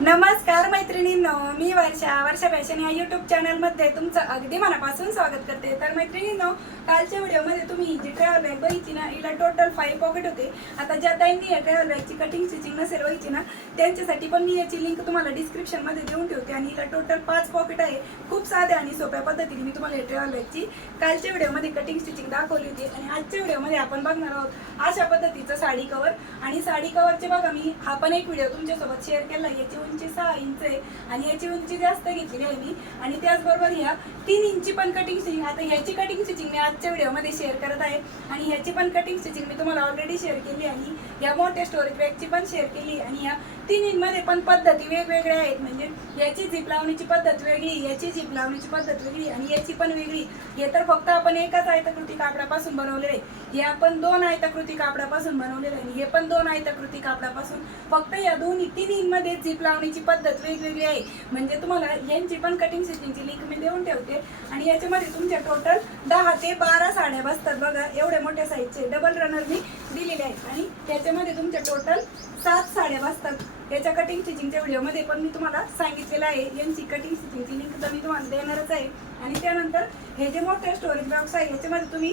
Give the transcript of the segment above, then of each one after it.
नमस्कार मैत्रिणींनो, मी वर्षा फॅशन या यूट्यूब चॅनलमध्ये तुमचं अगदी मनापासून स्वागत करते। तर मैत्रिणींनो, कालच्या व्हिडिओमध्ये तुम्ही जी ट्रॅव्हल बॅग बघितली ना, हिला टोटल 5 पॉकेट होते। आता ज्या ताईंनी या ट्रॅव्हल बॅगची कटिंग स्टिचिंग नसेल बघितली ना, त्यांच्यासाठी पण मी याची लिंक तुम्हाला डिस्क्रिप्शनमध्ये देऊन ठेवते। आणि हिला टोटल 5 पॉकेट आहे। खूप साध्या आणि सोप्या पद्धतीने मी तुम्हाला या ट्रॅव्हल बॅगची कालच्या व्हिडिओमध्ये कटिंग स्टिचिंग दाखवली होती। आणि आजच्या व्हिडिओमध्ये आपण बघणार आहोत अशा पद्धतीचं साडी कव्हर। आणि साडी कव्हरचे बघा, मी हा पण एक व्हिडिओ तुमच्यासोबत शेअर केला। याची उंची 6 इंच आहे आणि याची उंची जास्त घेतलेली आहे मी। आणि त्याचबरोबर ह्या 3 इंची पण कटिंग स्टिचिंग, आता ह्याची कटिंग स्टिचिंग मी आजच्या व्हिडिओमध्ये शेअर करत आहे। आणि ह्याची पण कटिंग स्टिचिंग मी तुम्हाला ऑलरेडी शेअर केली आणि या मोठ्या स्टोरेज बॅगची पण शेअर केली। आणि या 3 इंचमध्ये पण पद्धती वेगवेगळ्या आहेत, म्हणजे याची झिप लावण्याची पद्धत वेगळी, याची झिप लावण्याची पद्धत वेगळी आणि याची पण वेगळी। हे तर फक्त आपण एकाच आयताकृती कापडापासून बनवलेले आहे, हे आपण 2 आयताकृती कापडापासून बनवलेले आहे आणि हे पण 2 आयताकृती कापडापासून। फक्त या 3 इंचमध्ये झिप लावण्याची पद्धत वेगवेगळी आहे। म्हणजे तुम्हाला यांची पण कटिंग स्टिचिंगची लिंक मी देऊन ठेवते। आणि याच्यामध्ये तुमच्या टोटल 10 ते 12 साड्या बसतात बघा, एवढ्या मोठ्या साईजचे डबल रनर मी दिलेले आहेत। आणि त्याच्यामध्ये तुमच्या टोटल 7 साड्या बसतात। याच्या कटिंग स्टिचिंगच्या व्हिडिओमध्ये पण मी तुम्हाला सांगितलेलं आहे। यांची कटिंग स्टिचिंगची लिंक तर मी तुम्हाला देणारच आहे। आणि त्यानंतर हे जे मोठे स्टोरेज बॉक्स आहे, याच्यामध्ये तुम्ही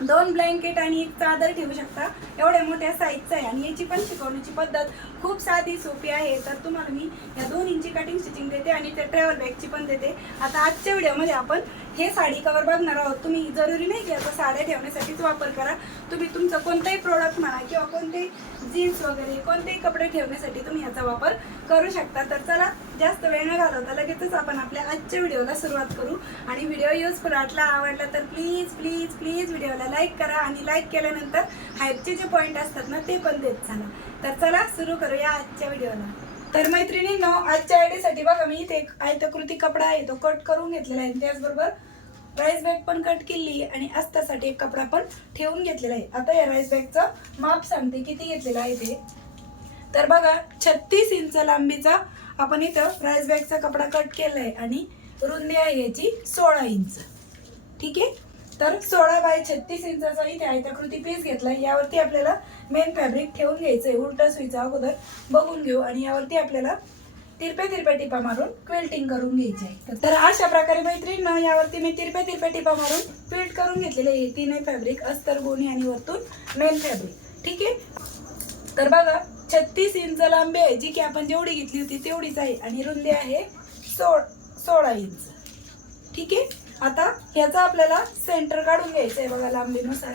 2 ब्लँकेट आणि एक चादर ठेवू शकता, एवढ्या मोठ्या साईजचा आहे। आणि याची पण शिकवण्याची पद्धत खूप साधी सोपी आहे। तर तुम्हाला मी या 2 इंची कटिंग स्टिचिंग देते आणि त्या ट्रॅव्हल बॅगची पण देते। आता आजच्या व्हिडिओमध्ये आपण हे साडी कव्हर बघणार आहोत। तुम्ही जरुरी नाही की आता साड्या ठेवण्यासाठीच वापर करा, तुम्ही तुमचं कोणताही प्रोडक्ट म्हणा किंवा कोणतेही जीन्स वगैरे कोणतेही कपडे ठेवण्यासाठी तुम्ही याचा वापर करू शकता। तर चला, जास्त वेळ न घालवता लगेचच आपण आपल्या आजच्या व्हिडिओला सुरुवात करू। आणि व्हिडिओ युजफुल वाटला, आवडला तर प्लीज प्लीज प्लीज व्हिडिओला लाईक करा आणि लाईक केल्यानंतर हाईपचे जे पॉईंट असतात ना, ते पण देत चला। तर चला सुरू करूया आजच्या व्हिडिओला। तर मैत्रिणींनो, आजच्या आयडीसाठी बघा, मी इथे एक आयताकृती कपडा आहे तो कट करून घेतलेला आहे। त्याचबरोबर राईस बॅग पण कट केली आणि अस्तासाठी एक कपडा पण ठेवून घेतलेला आहे। आता या राईस बॅगचं माप सांगते किती घेतलेलं आहे ते। तर बघा, 36 इंच लांबीचा आपण इथं राईस बॅगचा कपडा कट केलाय आणि रुंदी आहे याची 16 इंच। ठीक आहे, तर 16 बाय 36 इंचाचा इथे आयताकृती पीस घेतलाय। यावरती आपल्याला मेन फॅब्रिक ठेवून घ्यायचंय, उलटा सुईचा अगोदर बघून घेऊ। आणि यावरती आपल्याला तिरप्या टिपा मारून क्विल्टिंग करून घ्यायची आहे। तर अशा प्रकारे मैत्रिणींनो, यावरती मी तिरप्या टिपा मारून क्विल्ट करून घेतलेले आहे। 3 फॅब्रिक, अस्तर, गोणी आणि वरतून मेन फॅब्रिक। ठीक आहे, तर बघा 36 इंच लांबी आहे, जी की आपण जेवढी घेतली होती तेवढीच आहे। आणि रुंदी आहे 16 इंच। ठीक आहे, आता ह्याचा आपल्याला सेंटर काढून घ्यायचं आहे बघा लांबीनुसार।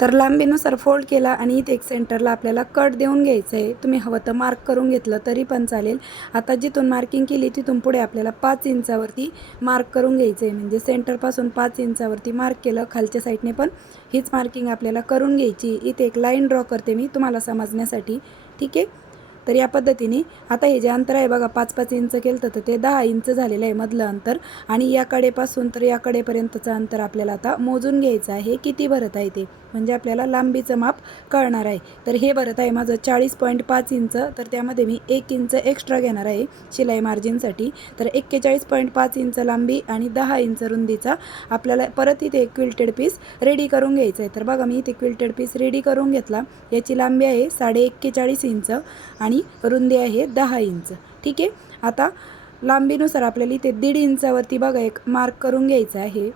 तर लांबीनुसार फोल्ड केला आणि इथे एक सेंटरला आपल्याला कट देऊन घ्यायचं आहे। तुम्ही हवं तर मार्क करून घेतलं तरी पण चालेल। आता जिथून मार्किंग केली तिथून पुढे आपल्याला 5 इंचावरती मार्क करून घ्यायचं आहे। म्हणजे सेंटरपासून 5 इंचावरती मार्क केलं, खालच्या साईडने पण हीच मार्किंग आपल्याला करून घ्यायची। इथे एक लाईन ड्रॉ करते मी तुम्हाला समजण्यासाठी। ठीक आहे, तर या पद्धतीने आता हे जे अंतर आहे बघा, 5-5 इंच केलं तर ते 10 इंच झालेलं आहे मधलं अंतर। आणि या कडेपासून तर या कडेपर्यंतचं अंतर आपल्याला आता मोजून घ्यायचं आहे किती भरत आहे ते, म्हणजे आपल्याला लांबीचं माप कळणार आहे। तर हे भरत आहे माझं 40.5 इंच, तर त्यामध्ये मी 1 इंच एक्स्ट्रा घेणार आहे शिलाई मार्जिनसाठी। तर 41.5 इंच लांबी आणि 10 इंच रुंदीचा आपल्याला परत इथे एक क्विल्टेड पीस रेडी करून घ्यायचं आहे। तर बघा, मी इथे क्विल्टेड पीस रेडी करून घेतला। याची लांबी आहे 41.5 इंच आणि रुंदी आहे 10 इंच। ठीक आहे, आता लांबीनुसार आपल्याला इथे 1.5 इंचावरती बघा एक मार्क करून घ्यायचं आहे।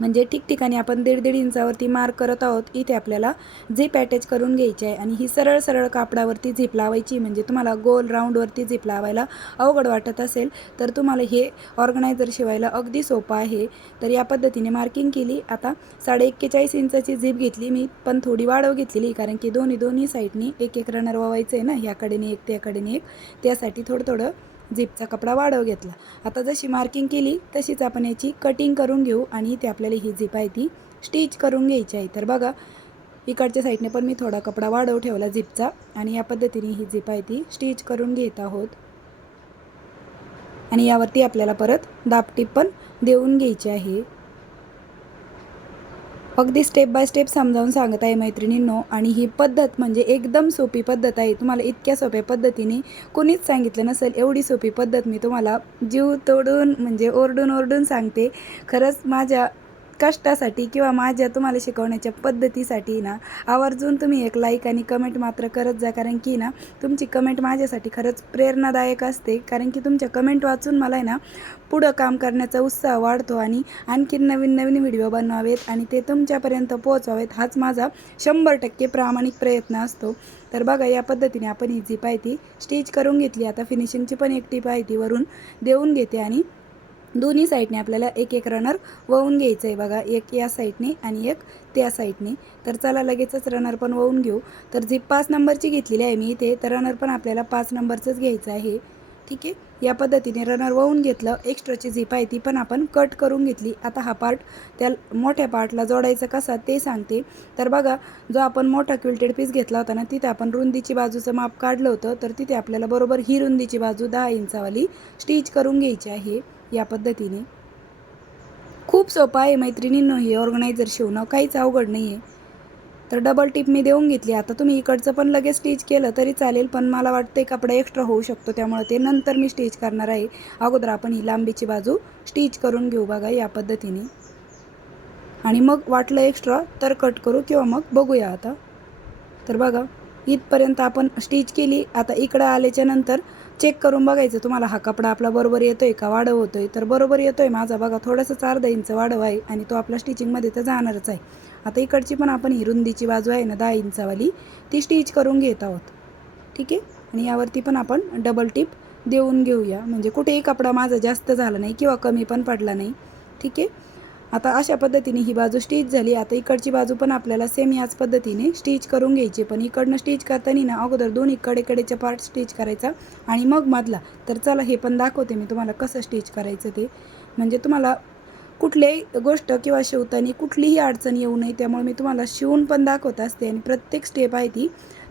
म्हणजे ठिकठिकाणी आपण 1.5 इंचावरती मार्क करत आहोत। इथे आपल्याला झिप अटॅच करून घ्यायची आहे आणि ही सरळ सरळ कापडावरती झिप लावायची। म्हणजे तुम्हाला गोल राऊंडवरती झिप लावायला अवघड वाटत असेल तर तुम्हाला हे ऑर्गनायझर शिवायला अगदी सोपं आहे। तर या पद्धतीने मार्किंग केली। आता 41.5 इंचाची झिप घेतली मी, पण थोडी वाढव घेतलेली, कारण की दोन्ही साईडनी एक एक रनर वावायचं आहे ना, ह्याकडेने एक त्याकडेने एक, त्यासाठी थोडं झिपचा कपडा वाढव घेतला। आता जशी मार्किंग केली तशीच आपण याची कटिंग करून घेऊ आणि इथे आपल्याला ही झिप आहे ती स्टिच करून घ्यायची आहे। तर बघा, इकडच्या साईडने पण मी थोडा कपडा वाढव ठेवला झिपचा आणि या पद्धतीने ही झिप आहे ती स्टिच करून घेत आहोत। आणि यावरती आपल्याला परत दाबटीप पण देऊन घ्यायची आहे। अगदी स्टेप बाय स्टेप समजावून सांगत आहे मैत्रिणींनो। आणि ही पद्धत म्हणजे एकदम सोपी पद्धत आहे। तुम्हाला इतक्या सोप्या पद्धतीने कोणीच सांगितलं नसेल, एवढी सोपी पद्धत मी तुम्हाला जीव तोडून म्हणजे ओरडून सांगते। खरंच माझ्या कष्टासाठी किंवा माझ्या तुम्हाला शिकवण्याच्या पद्धतीसाठी ना आवर्जून तुम्ही एक लाईक आणि कमेंट मात्र करत जा, कारण की ना तुमची कमेंट माझ्यासाठी खरंच प्रेरणादायक असते. कारण की तुमच्या कमेंट वाचून मला ना पुढं काम करण्याचा उत्साह वाढतो आणि आणखी नवीन नवीन व्हिडिओ बनवावेत आणि ते तुमच्यापर्यंत पोहोचवावेत, हाच माझा 100% प्रामाणिक प्रयत्न असतो. तर बघा, या पद्धतीने आपण ही झीप आहे ती स्टिच करून घेतली. आता फिनिशिंगची पण एक टीप आहे ती वरून देऊन घेते आणि दोन्ही साईडने आपल्याला एक एक रनर वळून घ्यायचं आहे बघा, एक या साईडने आणि एक त्या साईडने. तर चला लगेचच रनर पण वळून घेऊ. तर झीप 5 नंबरची घेतलेली आहे मी इथे, तर रनर पण आपल्याला 5 नंबरचंच घ्यायचं आहे. ठीक आहे, या पद्धतीने रनर वळून घेतलं. एक्स्ट्राची झीप आहे ती पण आपण कट करून घेतली. आता हा पार्ट त्या मोठ्या पार्टला जोडायचा कसा ते सांगते. तर बघा, जो आपण मोठा क्विल्टेड पीस घेतला होता ना, तिथे आपण रुंदीची बाजूचं माप काढलं होतं. तर तिथे आपल्याला बरोबर ही रुंदीची बाजू 10 इंचावाली स्टिच करून घ्यायची आहे. या पद्धतीने खूप सोपं आहे मैत्रिणींनो, हे ऑर्गनायझर शिवणं काहीच अवघड नाही आहे. तर डबल टिप मी देऊन घेतली. आता तुम्ही इकडचं पण लगेच स्टिच केलं तरी चालेल, पण मला वाटते कपडा एक्स्ट्रा होऊ शकतो, त्यामुळे ते नंतर मी स्टिच करणार आहे. अगोदर आपण ही लांबीची बाजू स्टिच करून घेऊ बघा या पद्धतीने, आणि मग वाटलं एक्स्ट्रा तर कट करू किंवा मग बघूया. आता तर बघा, इथपर्यंत आपण स्टिच केली. आता इकडं आल्याच्या नंतर चेक करून बघायचं तुम्हाला हा कपडा आपला बरोबर येतोय का, वाढव होतोय. तर बरोबर येतोय माझा बघा, थोडंसंच अर्धा इंच वाढव आहे आणि तो आपला स्टिचिंगमध्ये तर जाणारच आहे. आता इकडची पण आपण ही रुंदीची बाजू आहे ना 10 इंचावाली, ती स्टिच करून घेत आहोत. ठीक आहे, आणि यावरती पण आपण डबल टिप देऊन घेऊया, म्हणजे कुठेही कपडा माझा जास्त झाला नाही किंवा कमी पण पडला नाही. ठीक आहे, आता अशा पद्धतीने ही बाजू स्टिच झाली. आता इकडची बाजू पण आपल्याला सेम याच पद्धतीने स्टिच करून घ्यायची. पण इकडनं स्टिच करताना ना अगोदर दोन्ही कडेचा पार्ट स्टिच करायचा आणि मग मधला. तर चला हे पण दाखवते मी तुम्हाला कसं स्टिच करायचं ते, म्हणजे तुम्हाला कुठल्याही गोष्ट किंवा शिवताना कुठलीही अडचण येऊ नये, त्यामुळे मी तुम्हाला शिवून पण दाखवत असते आणि प्रत्येक स्टेप आहे ती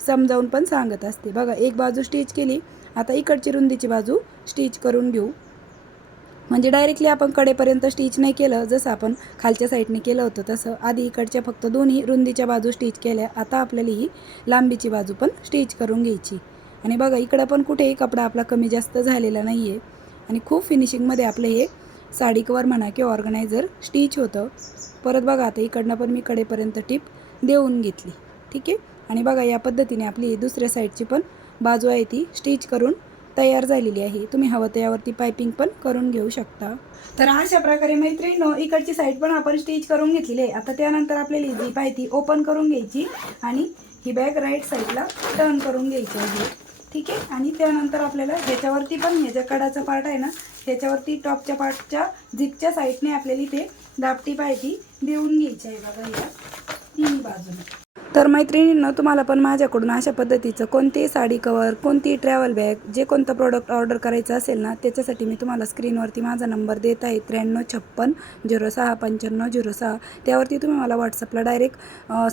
समजावून पण सांगत असते. बघा, एक बाजू स्टिच केली. आता इकडची रुंदीची बाजू स्टिच करून घेऊ, म्हणजे डायरेक्टली आपण कडेपर्यंत स्टिच नाही केलं, जसं आपण खालच्या साईडने केलं होतं तसं. आधी इकडच्या फक्त दोन्ही रुंदीच्या बाजू स्टिच केल्या. आता आपल्याला ही लांबीची बाजू पण स्टिच करून घ्यायची. आणि बघा, इकडं पण कुठेही कपडा आपला कमी जास्त झालेला नाही आहे आणि खूप फिनिशिंगमध्ये आपलं हे साडी कवर म्हणा किंवा ऑर्गनायझर स्टिच होतं. परत बघा, आता इकडनं पण मी कडेपर्यंत टिप देऊन घेतली. ठीक आहे, आणि बघा या पद्धतीने आपली दुसऱ्या साईडची पण बाजू आहे ती स्टिच करून तयार झालेली आहे. तुम्ही हवं तर यावरती पायपिंग पण करून घेऊ शकता. तर अशा प्रकारे मैत्रिणींनो, इकडची साईड पण आपण स्टिच करून घेतलेली आहे. आता त्यानंतर आपल्याला ही झीप आहे ती ओपन करून घ्यायची आणि ही बॅग राईट साईडला टर्न करून घ्यायची आहे. ठीक आहे, आणि त्यानंतर आपल्याला ह्याच्यावरती पण हे जे कडाचा पार्ट आहे ना, ह्याच्यावरती टॉपच्या पार्टच्या झीपच्या साईडने आपल्याला इथे दापटी आहे ती देऊन घ्यायची आहे बघा या तिन्ही बाजूने. तर मैत्रिणींनो, तुम्हाला पण माझ्याकडून अशा पद्धतीचं कोणतीही साडी कवर, कोणतीही ट्रॅव्हल बॅग, जे कोणतं प्रोडक्ट ऑर्डर करायचं असेल ना, त्याच्यासाठी मी तुम्हाला स्क्रीनवरती माझा नंबर देत आहे 9356 06 95 06. त्यावरती तुम्ही मला व्हॉट्सअपला डायरेक्ट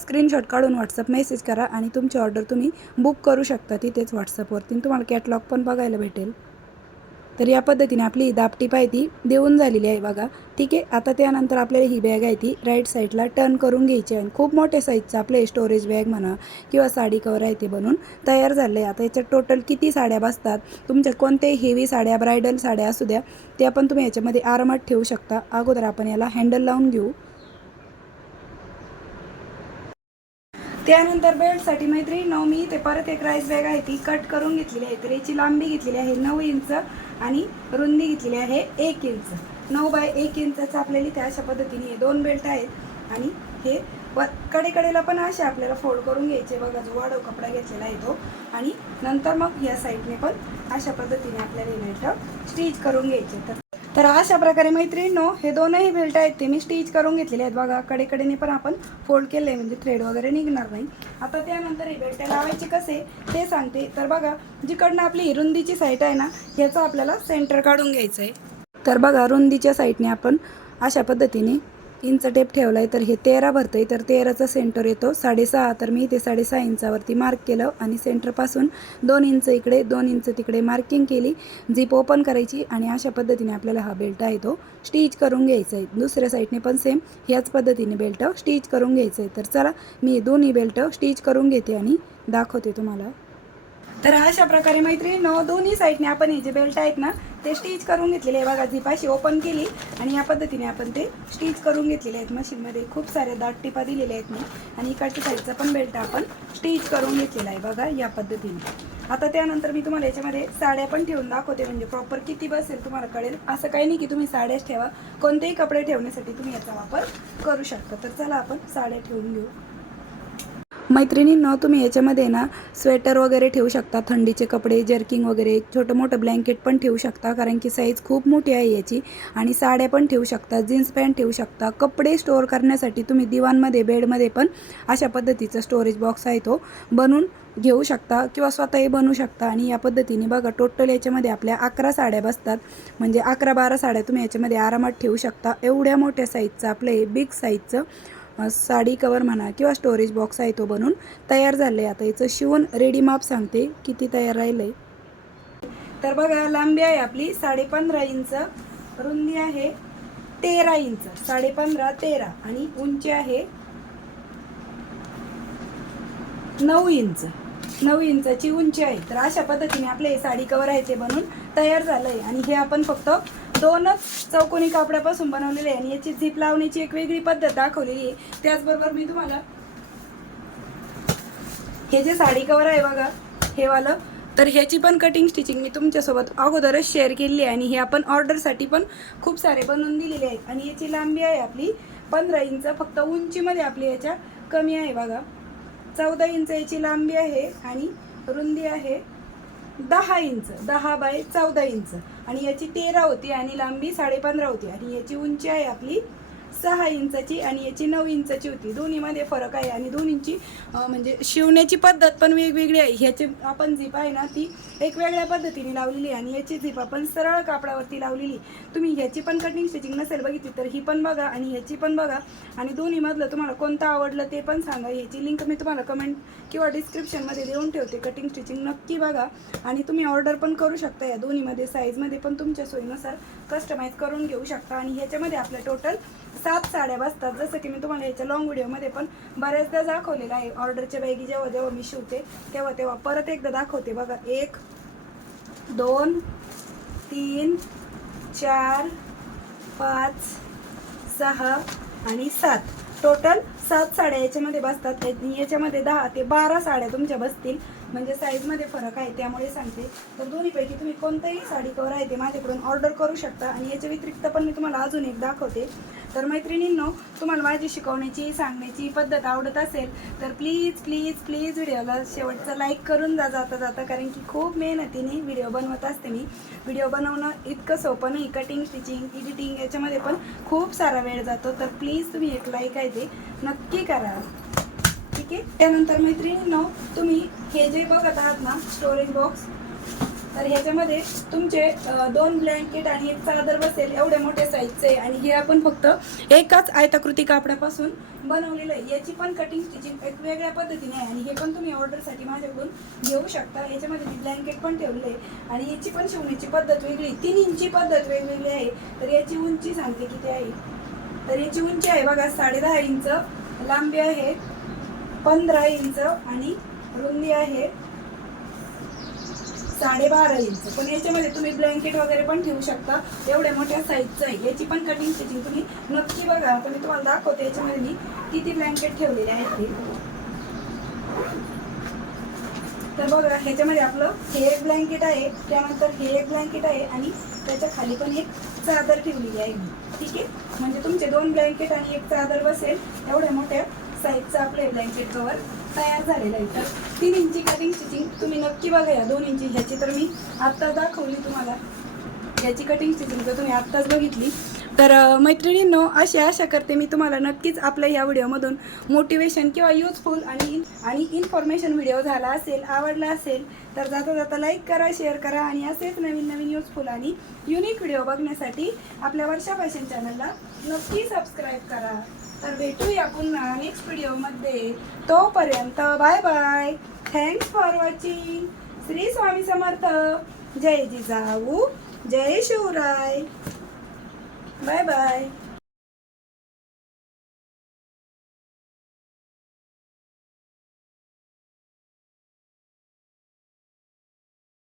स्क्रीनशॉट काढून व्हॉट्सअप मेसेज करा आणि तुमची ऑर्डर तुम्ही बुक करू शकता तिथेच व्हॉट्सअपवरती. तुम्हाला कॅटलॉग पण बघायला भेटेल. तर या पद्धतीने आपली दापटी पाय ती देऊन झालेली आहे बघा. ठीक आहे, आता त्यानंतर आपल्याला ही बॅग आहे ती राईट साईडला टर्न करून घ्यायची आहे. खूप मोठ्या साईजचं आपले स्टोरेज बॅग म्हणा किंवा साडी कवर आहे ते बनून तयार झालं आहे. आता याच्यात टोटल किती साड्या बसतात, तुमच्या कोणत्याही हेवी साड्या, ब्रायडल साड्या असू द्या, त्या पण तुम्ही याच्यामध्ये आरामात ठेवू शकता. अगोदर आपण याला हँडल लावून घेऊ. त्यानंतर बेल्टसाठी मैत्रिणींनो, मी ते परत एक राईस बॅग आहे ती कट करून घेतलेली आहे. तर याची लांबी घेतलेली आहे 9 इंच आणि रुंदी घेतलेली आहे 1 इंच. 9 बाय 1 इंचचं आपल्याला इथे अशा पद्धतीने 2 बेल्ट आहेत आणि हे कडेकडेला पण असे आपल्याला फोल्ड करून घ्यायचे बघा, जो वाढव कपडा घेतलेला आहे तो. आणि नंतर मग या साईडने पण अशा पद्धतीने आपल्याला हे बेल्ट स्टिच करून घ्यायचे. तर अशा प्रकारे मैत्रिणींनो, हे दोनही बेल्ट आहेत ते मी स्टिच करून घेतलेले आहेत बघा. कडेकडेने पण आपण फोल्ड केले आहे, म्हणजे थ्रेड वगैरे निघणार नाही. आता त्यानंतर हे बेल्ट लावायचे कसे ते सांगते. तर बघा, जिकडनं आपली रुंदीची साईड आहे ना, ह्याचं आपल्याला सेंटर काढून घ्यायचं आहे. तर बघा, रुंदीच्या साईडने आपण अशा पद्धतीने इंच टेप ठेवला आहे. तर हे 13 भरतं आहे. तर 13चा सेंटर येतो 6.5. तर मी ते 6.5 इंचावरती मार्क केलं आणि सेंटरपासून 2 इंच इकडे 2 इंच तिकडे मार्किंग केली. झीप ओपन करायची आणि अशा पद्धतीने आपल्याला हा बेल्ट आहे तो स्टिच करून घ्यायचा आहे. दुसऱ्या साईडने पण सेम ह्याच पद्धतीने बेल्ट स्टिच करून घ्यायचं आहे. तर चला, मी दोन्ही बेल्ट स्टिच करून घेते आणि दाखवते तुम्हाला. तर अशा प्रकारे मैत्रिणींनो दोन्ही साईडने आपण हे जे बेल्ट आहेत ना ते स्टिच करून घेतलेले आहे बघा. झिपाशी ओपन केली आणि या पद्धतीने आपण ते स्टिच करून घेतलेले आहेत मशीनमध्ये. खूप सारे दाट टिपा दिलेले आहेत मी आणि इकडच्या साईडचा पण बेल्ट आपण स्टिच करून घेतलेला आहे बघा या पद्धतीने. आता त्यानंतर मी तुम्हाला याच्यामध्ये साड्या पण ठेवून दाखवते म्हणजे प्रॉपर किती बसेल तुम्हाला कळेल. असं काही नाही की तुम्ही साड्याच ठेवा, कोणतेही कपडे ठेवण्यासाठी तुम्ही याचा वापर करू शकता. तर चला आपण साड्या ठेवून घेऊ. मैत्रिणींनो तुम्ही याच्यामध्ये ना स्वेटर वगैरे ठेवू शकता, थंडीचे कपडे, जर्किंग वगैरे, छोटं मोठं ब्लँकेट पण ठेवू शकता कारण की साईज खूप मोठी आहे याची. आणि साड्या पण ठेवू शकता, जीन्स पॅन्ट ठेवू शकता. कपडे स्टोअर करण्यासाठी तुम्ही दिवाणमध्ये, बेडमध्ये पण अशा पद्धतीचा स्टोरेज बॉक्स आहे तो बनवून घेऊ शकता किंवा स्वतःही बनवू शकता. आणि या पद्धतीने बघा टोटल याच्यामध्ये आपल्या 11 साड्या बसतात म्हणजे 11-12 साड्या तुम्ही याच्यामध्ये आरामात ठेवू शकता. एवढ्या मोठ्या साईजचं आपलं हे बिग साईजचं साडी कवर म्हणा किंवा स्टोरेज बॉक्स आहे तो बनून तयार झालं आहे. आता याचं शिवून रेडी माप सांगते किती तयार राहिलं आहे. तर बघा लांबी आहे आपली 15.5 इंच, रुंदी आहे 13 इंच, 15.5 13 आणि उंची आहे 9 इंच. 9 इंचाची उंची आहे. तर अशा पद्धतीने आपले हे साडी कवर आहे ते बनून तयार झालं आहे. आणि हे आपण फक्त 2 चौकोनी कापडापासून बनवलेले आहे आणि याची झिप लावण्याची एक वेगळी पद्धत दाखवलेली आहे. त्याचबरोबर मी तुम्हाला हे जे साडी कवर आहे बघा हे वालं, तर ह्याची पण कटिंग स्टिचिंग मी तुमच्यासोबत अगोदरच शेअर केली आहे आणि हे आपण ऑर्डरसाठी पण खूप सारे बनवून दिलेले आहेत. आणि याची लांबी आहे आपली 15 इंच, फक्त उंचीमध्ये आपली याच्या कमी आहे बघा. 14 इंच याची लांबी आहे आणि रुंदी आहे 10 इंच, 10 बाय 14 इंच. आणि याची 13 होती आणि लांबी 15.5 होती. आणि याची उंची आहे आपली 6 इंचाची आणि याची 9 इंचाची होती. दोन्हीमध्ये फरक आहे आणि दोन्हींची म्हणजे शिवण्याची पद्धत पण वेगवेगळी आहे. ह्याची आपण झिप आहे ना ती एक वेगळ्या पद्धतीने लावलेली आहे आणि याची झिप आपण सरळ कापडावरती लावलेली. तुम्ही ह्याची पण कटिंग स्टिचिंग नसेल बघितली तर ही पण बघा आणि ह्याची पण बघा आणि दोन्हीमधलं तुम्हाला कोणतं आवडलं ते पण सांगा. ह्याची लिंक मी तुम्हाला कमेंट किंवा डिस्क्रिप्शनमध्ये देऊन ठेवते. कटिंग स्टिचिंग नक्की बघा आणि तुम्ही ऑर्डर पण करू शकता. या दोन्हीमध्ये साईजमध्ये पण तुमच्या सोयीनुसार कस्टमाइज करून घेऊ शकता. आणि ह्याच्यामध्ये आपल्या टोटल 7 साड्या बसतात. जसं की मी तुम्हाला ह्याच्या लॉंग व्हिडिओमध्ये पण बऱ्याचदा दाखवलेलं आहे. ऑर्डरच्या बॅगी जेव्हा मी शिवते तेव्हा परत एकदा दाखवते बघा. 1 2 3 4 5 6 आणि 7 टोटल 7 साड्या याच्यामध्ये बसतात. याच्यामध्ये 10 ते 12 साड्या तुमच्या बसतील म्हणजे साईजमध्ये फरक आहे त्यामुळे सांगते. तर दोन्हीपैकी तुम्ही कोणतंही साडी कवर आहे ते माझ्याकडून ऑर्डर करू शकता. आणि याच्या व्यतिरिक्त पण मी तुम्हाला अजून एक दाखवते. तर मैत्रिणींनो तुम्हाला माझी शिकवण्याची सांगण्याची पद्धत आवडत असेल तर प्लीज प्लीज प्लीज व्हिडिओला शेवटचा लाईक करून जाता कारण की खूप मेहनतीने व्हिडिओ बनवत असते मी. व्हिडिओ बनवणं इतकं सोपं नाही. कटिंग स्टिचिंग एडिटिंग याच्यामध्ये पण खूप सारा वेळ जातो. तर प्लीज तुम्ही एक लाईक आहे ते नक्की करा. ठीक आहे. त्यानंतर मैत्रिणींनो तुम्ही हे जे बघत आहात ना स्टोरेज बॉक्स, तर ह्याच्यामध्ये तुमचे 2 ब्लँकेट आणि एक चादर बसेल एवढ्या मोठ्या साईजचे आहे. आणि हे आपण फक्त एकाच आयताकृती कापडापासून बनवलेलं आहे. याची पण कटिंग स्टिचिंग एक वेगळ्या पद्धतीने आहे आणि हे पण तुम्ही ऑर्डरसाठी माझ्याकडून घेऊ शकता. याच्यामध्ये मी ब्लँकेट पण ठेवले आहे आणि याची पण शिवण्याची पद्धत वेगळी, 3 इंची पद्धत वेगवेगळी आहे. तर याची उंची सांगते किती आहे. तर याची उंची आहे बघा 10.5 इंच, लांबी आहे 15 इंच आणि रुंदी आहे 12.5 इंच. पण याच्यामध्ये तुम्ही ब्लँकेट वगैरे पण ठेवू शकता. एवढ्या मोठ्या साईजचं आहे. याची पण कटिंग स्टिचिंग तुम्ही नक्की बघा. तर मी तुम्हाला दाखवते याच्यामध्ये मी किती ब्लँकेट ठेवलेले आहेत ते. तर बघा ह्याच्यामध्ये आपलं हे एक ब्लँकेट आहे, त्यानंतर हे एक ब्लँकेट आहे आणि त्याच्या खाली पण एक चादर ठेवलेली आहे मी. ठीक आहे. म्हणजे तुमचे 2 ब्लँकेट आणि एक चादर बसेल एवढ्या मोठ्या साईजचं आपले ब्लँकेट कवर तयार झालेलं आहे. तर 3 इंची कटिंग स्टिचिंग तुम्ही नक्की बघा. या 2 इंची ह्याची तर मी आत्ताच दाखवली तुम्हाला. ह्याची कटिंग स्टिचिंग तर तुम्ही आत्ताच बघितली. तर मैत्रिणींनो अशी आशा करते मी तुम्हाला नक्कीच आपल्या ह्या व्हिडिओमधून मोटिवेशन किंवा युजफुल आणि इन्फॉर्मेशन व्हिडिओ झाला असेल, आवडला असेल तर जाता लाईक करा, शेअर करा आणि असेच नवीन युजफुल आणि युनिक व्हिडिओ बघण्यासाठी आपल्या वर्षा फॅशन चॅनलला नक्की सबस्क्राईब करा. तर भेटूया पुन्हा नेक्स्ट व्हिडिओमध्ये. तोपर्यंत bye bye. Thanks for watching. Shri Swami Samarth. जय जिजाऊ, जय शिवराय. Bye bye.